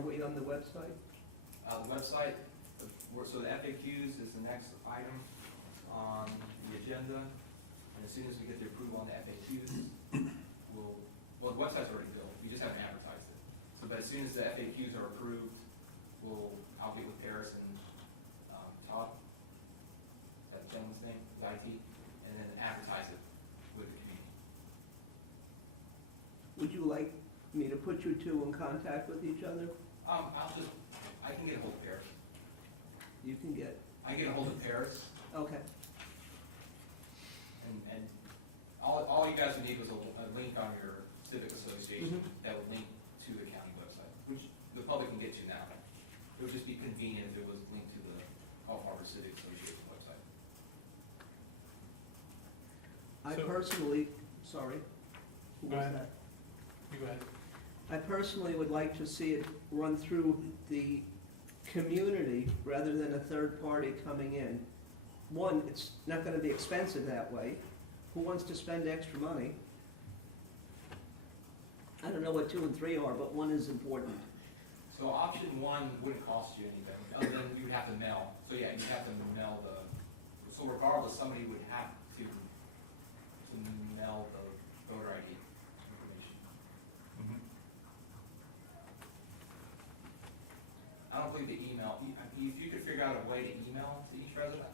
are we on the website? The website, so the FAQs is the next item on the agenda. And as soon as we get the approval on the FAQs, well, the website's already built, we just haven't advertised it. So, but as soon as the FAQs are approved, I'll get with Paris and Todd, that gentleman's name, with IT, and then advertise it with the community. Would you like me to put you two in contact with each other? I can get a hold of Paris. You can get, I can get a hold of Paris, okay. and all you guys would need was a link on your civic association that would link to the county website, which the public can get to now. It would just be convenient if it was linked to the Gulf Harbor Civic Association website. I So- personally, sorry. Who Go was ahead. that? You go ahead. I personally would like to see it run through the community rather than a third party coming in. One, it's not gonna be expensive that way. Who wants to spend extra money? I don't know what 2 and 3 are, but 1 is important. So option 1 wouldn't cost you anything, other than you would have to mail. So yeah, you'd have to mail so regardless, somebody would have to mail the voter ID information. I don't think the email, if you could figure out a way to email to each resident,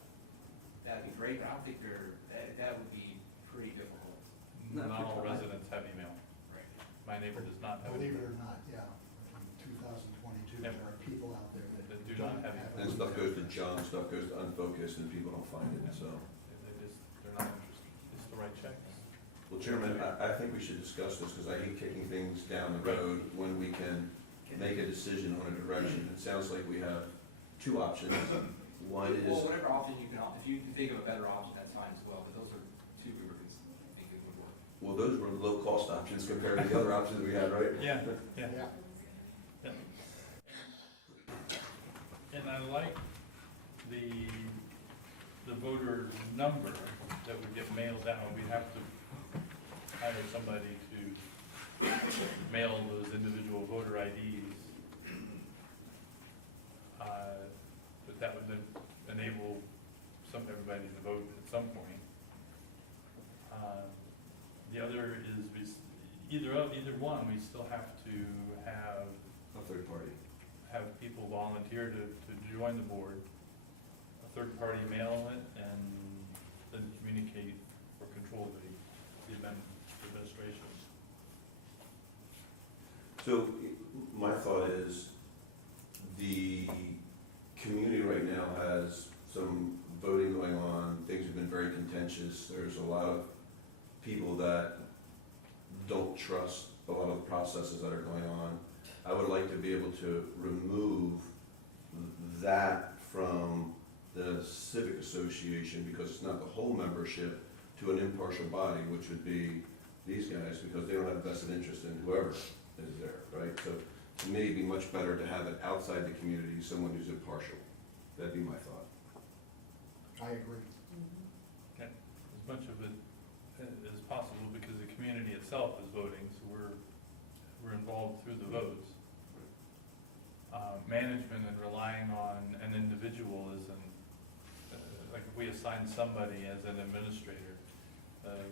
that'd be great, but I don't think that would be pretty difficult. Not Not all for Todd. residents have email. Right. My neighbor does not have Believe it email. or not, yeah, in 2022, Yep. there are people out there that That do don't not have have. it. And stuff goes to junk, stuff goes to unfocused, and people don't find it, so. They're not interested. It's the right check. Well, Chairman, I think we should discuss this, because I hate kicking things down the road when we can make a decision on a direction. It sounds like we have 2 options. One Well, is, whatever option you can opt, if you can think of a better option, that's fine as well, but those are 2 we were thinking would work. well, those were low-cost options compared to the other options we had, right? Yeah, Yeah, And I like the voter number that would get mailed out. We'd have to hire somebody to mail those individual voter IDs. But that would then enable everybody to vote at some point. The other is, either one, we still have to have A third party. people volunteer to join the board, a third party mail it, and then communicate or control the administration. So my thought is, the community right now has some voting going on, things have been very contentious, there's a lot of people that don't trust a lot of the processes that are going on. I would like to be able to remove that from the civic association, because it's not the whole membership, to an impartial body, which would be these guys, because they don't have vested interest in whoever is there, right? So to me, it'd be much better to have it outside the community, someone who's impartial. That'd be my thought. I agree. As much of it as possible, because the community itself is voting, so we're involved through the votes. Management and relying on an individual isn't, like if we assign somebody as an administrator,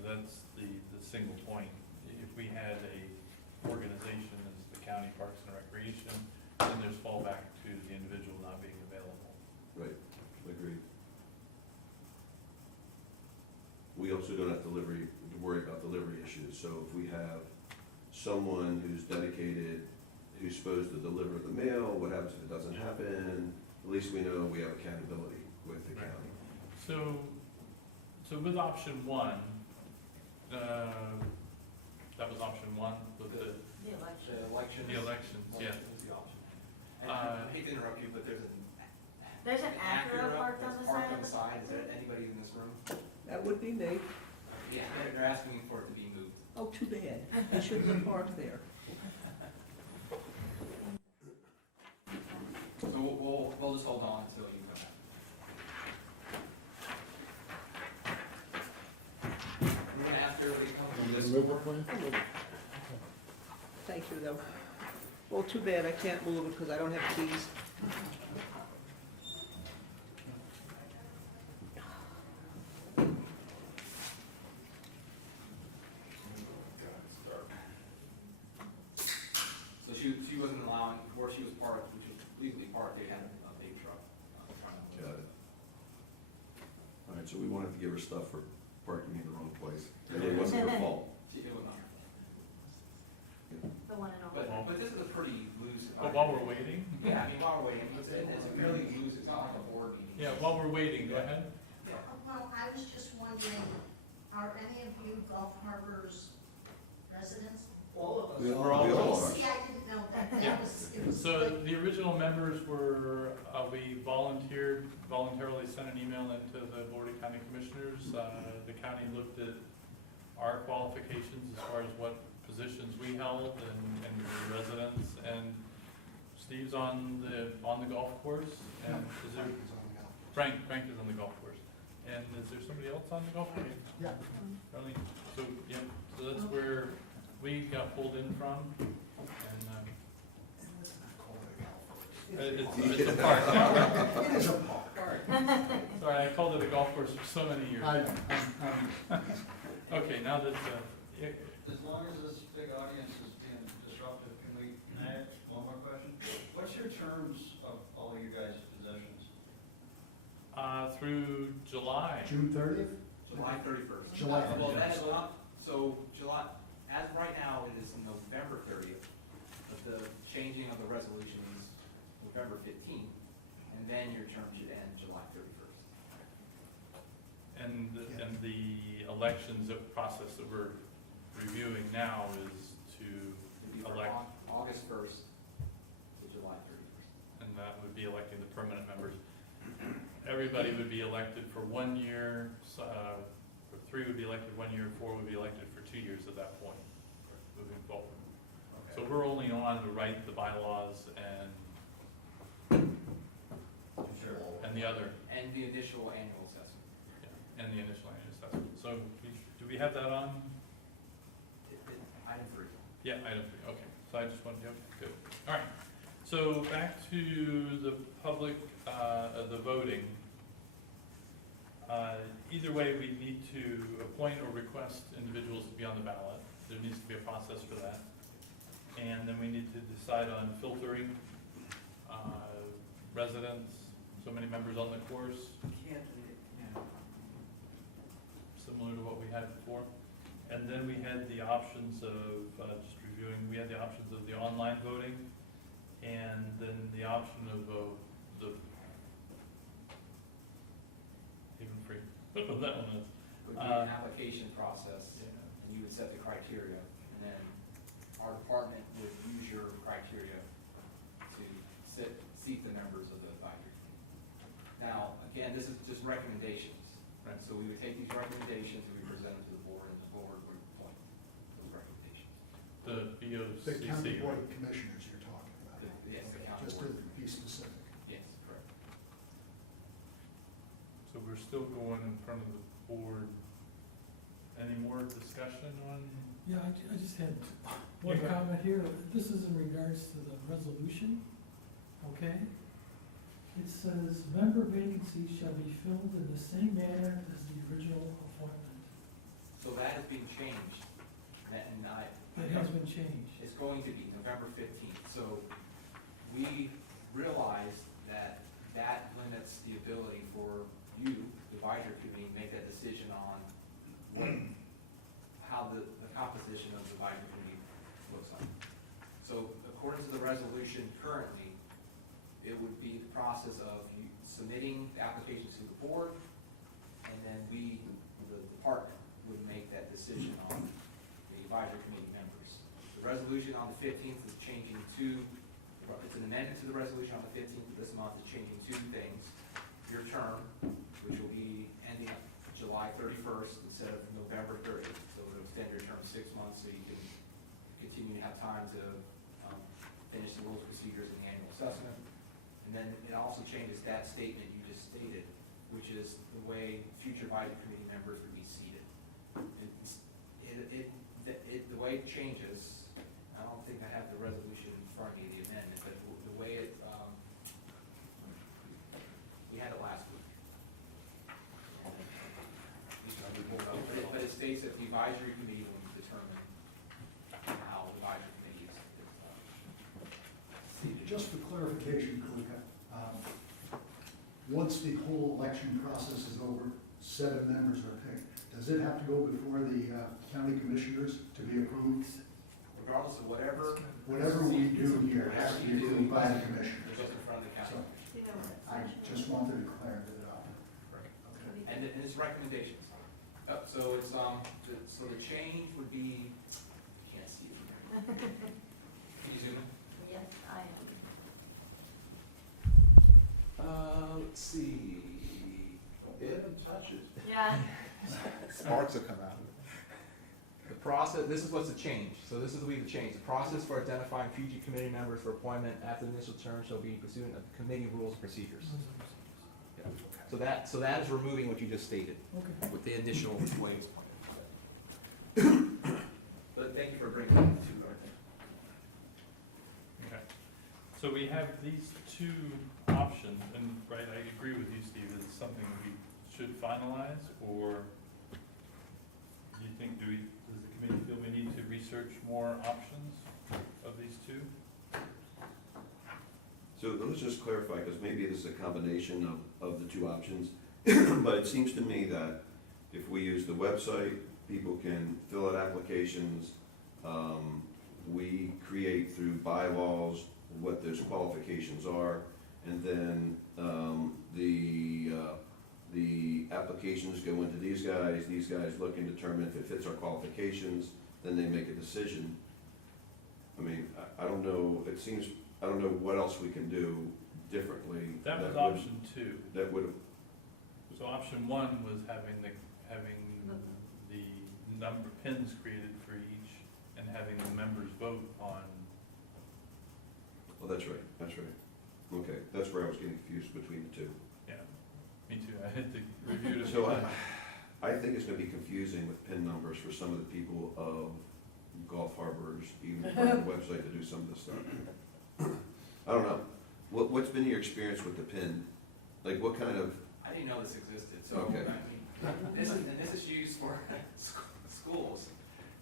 that's the single point. If we had a organization as the County Parks and Recreation, then there's fallback to the individual not being available. Right, agreed. We also don't have to worry about delivery issues, so if we have someone who's dedicated, who's supposed to deliver the mail, what happens if it doesn't happen? At least we know we have accountability with the Right. county. So with option 1, that was option 1, with The elections. the elections, yeah. Was the option. And I hate to interrupt you, but there's an There's an Acura parked on that's the parked side on of the the. side. Is there anybody in this room? That would be me. Yeah, they're asking for it to be moved. Oh, too bad. I shouldn't have parked there. So we'll just hold on until you come back. We're gonna ask everybody to come from this door. Thank you, though. Well, too bad, I can't move it because I don't have keys. So she wasn't allowing, where she was parked, which was legally parked, they had a big truck. trying to- Got it. All right, so we wanted to give her stuff for parking in the wrong place. It really wasn't her fault. It was not. The one and only. But this is a pretty loose. But while we're waiting, Yeah, I mean, while we're waiting, it's a fairly loose, it's not like a board meeting. yeah, while we're waiting, go ahead. Well, I was just wondering, are any of you Gulf Harbor's residents? All of us. We We're all- all are. See, I didn't know that, Yeah. it was So like, the original members were, we voluntarily sent an email into the Board of County Commissioners. The county looked at our qualifications as far as what positions we held and the residents. And Steve's on the golf course, and is there, Frank is on the golf course. Frank is on the golf course. And is there somebody else on the golf course? Yeah. Really? So, yeah, so that's where we got pulled in from, and, Let's not call it a golf course. it's a park now. It is a park. Sorry, I called it a golf course for so many years. I'm Okay, now that, yeah, As long as this big audience is being disruptive, can I ask one more question? What's your terms of all of you guys' possessions? through July. June 30th? July 31st. July Well, 31st. that is not, so July, as of right now, it is November 30th, but the changing of the resolution is November 15th, and then your term should end July 31st. And the elections process that we're reviewing now is to It'd be from elect, August 1st to July 31st. and that would be electing the permanent members. Everybody would be elected for 1 year, for 3 would be elected 1 year, 4 would be elected for 2 years at that point, moving forward. So we're only on to write the bylaws and Sure. the other, And the initial annual assessment. and the initial annual assessment. So do we have that on? Item 3. Yeah, item 3, okay. So I just wanted, okay, good. All right. So back to the public, the voting. Either way, we need to appoint or request individuals to be on the ballot. There needs to be a process for that. And then we need to decide on filtering, residents, so many members on the course, similar to what we had before. And then we had the options of, just reviewing, we had the options of the online voting, and then the option of the even free, whatever that one is. Would be an application process, Yeah. and you would set the criteria, and then our department would use your criteria to seat the members of the advisory committee. Now, again, this is just recommendations, Right. so we would take these recommendations and we present them to the board, and the board would appoint those recommendations. The The county BOCC, board right? of commissioners you're talking about. Yes, the county Just to board. be specific. Yes, correct. So we're still going in front of the board. Any more discussion on? Yeah, I just had one Yeah, go ahead. comment here. This is in regards to the resolution, okay? It says, member vacancies shall be filled in the same manner as the original appointment. So that is being changed, and It has been changed. it's going to be November 15th. So we realize that that limits the ability for you, the advisory committee, to make that decision on how the composition of the advisory committee looks like. So according to the resolution currently, it would be the process of you submitting the applications to the board, and then we, the department, would make that decision on the advisory committee members. The resolution on the 15th is changing it's an amendment to the resolution on the 15th of this month, is changing 2 things. Your term, which will be ending July 31st instead of November 30th, so it'll extend your term 6 months so you can continue to have time to finish the rules, procedures, and the annual assessment. And then it also changes that statement you just stated, which is the way future advisory committee members would be seated. The way it changes, I don't think I have the resolution in front of me, the amendment, but the way it, we had it last week. But it states that the advisory committee will determine how the advisory committee is seated. Just for clarification, Kalika, once the whole election process is over, 7 members are picked, does it have to go before the county commissioners to be approved? Regardless of whatever. Whatever we do here has to be approved by the It's commissioners. just in front of the county. I just wanted to clear that up. Right. And it's recommendations. So it's, so the change would be, I can't see it here. Can you zoom in? Yes, I Let's see. Yeah. Sparks will come out. The process, this is what's the change, so this is the change. The process for identifying future committee members for appointment after the initial term shall be pursuant of committee rules and procedures. Yeah. So that is removing what you just stated, Okay. with the initial way it's appointed. But thank you for bringing that to our attention. Okay. So we have these two options, and right, I agree with you, Steve, it's something we should finalize, or do you think, does the committee feel we need to research more options of these two? So let's just clarify, because maybe this is a combination of the two options. But it seems to me that if we use the website, people can fill out applications. We create through bylaws what those qualifications are. And then the applications go into these guys look and determine if it fits our qualifications, then they make a decision. I mean, I don't know, I don't know what else we can do differently. That was would- option two. That would, So option one was having the number pins created for each and having the members vote on. well, that's right. Okay, that's where I was getting confused between the two. Yeah, me too, I had to review it. So I think it's gonna be confusing with PIN numbers for some of the people of Gulf Harbors, even on the website to do some of this stuff. I don't know. What's been your experience with the PIN? Like, what kind of, I didn't know this existed, so, Okay. I mean, this is used for schools,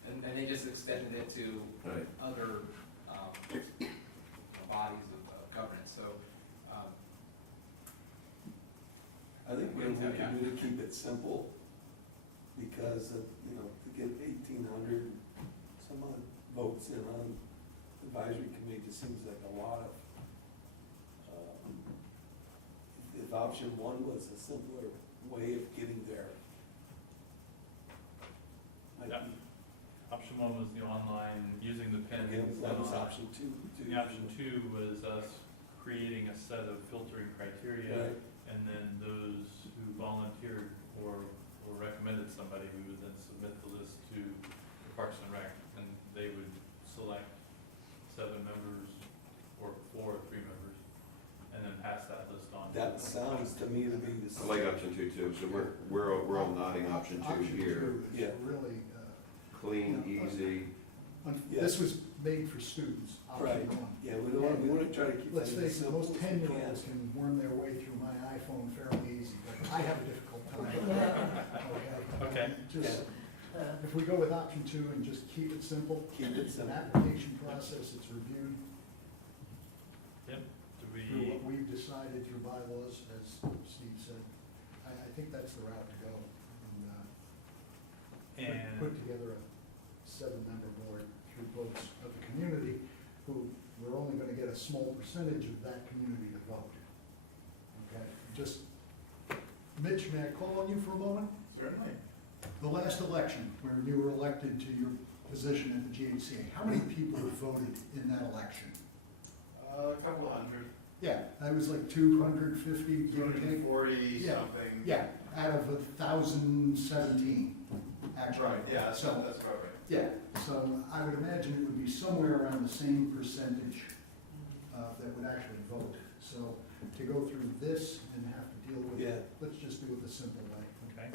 and they just extended it to right, other, bodies of governance, so, I think what we can do to keep it simple, because of, to get 1,800 some odd votes in on advisory committee just seems like a lot of, if option one was a simpler way of getting there. Yeah. Option one was the online, using the pins. Again, that was and all. option two. The option two was us creating a set of filtering criteria, Right. and then those who volunteered or recommended somebody, we would then submit the list to Parks and Rec, and they would select 7 members, or 4 or 3 members, and then pass that list on. That sounds to me to be the. I like option two too, so we're all nodding option two here. Option 2 Yeah. is really, Clean, easy, this was made for students, Right. option 1. Yeah, we want to try to keep Let's things as face it, simple as most we 10-year-olds can. can worm their way through my iPhone fairly easy, but I have a difficult time. Okay. Just, if we go with option 2 and just keep it simple, Keep it an simple. application process, it's reviewed Yep, do through we, what we've decided through bylaws, as Steve said. I think that's the route to go. and, Put together a 7-member board through votes of the community, who we're only gonna get a small percentage of that community to vote. Okay, just, Mitch, may I call on you for a moment? Certainly. The last election, when you were elected to your position at the GHCA, how many people voted in that election? A couple hundred, Yeah, that was like 250, give or take. 240 Yeah. something. Yeah, out of 1,017, actually. Right, yeah, that's So, about right. yeah, so I would imagine it would be somewhere around the same percentage that would actually vote. So to go through this and have to deal with Yeah. it, let's just do it the simple way. okay,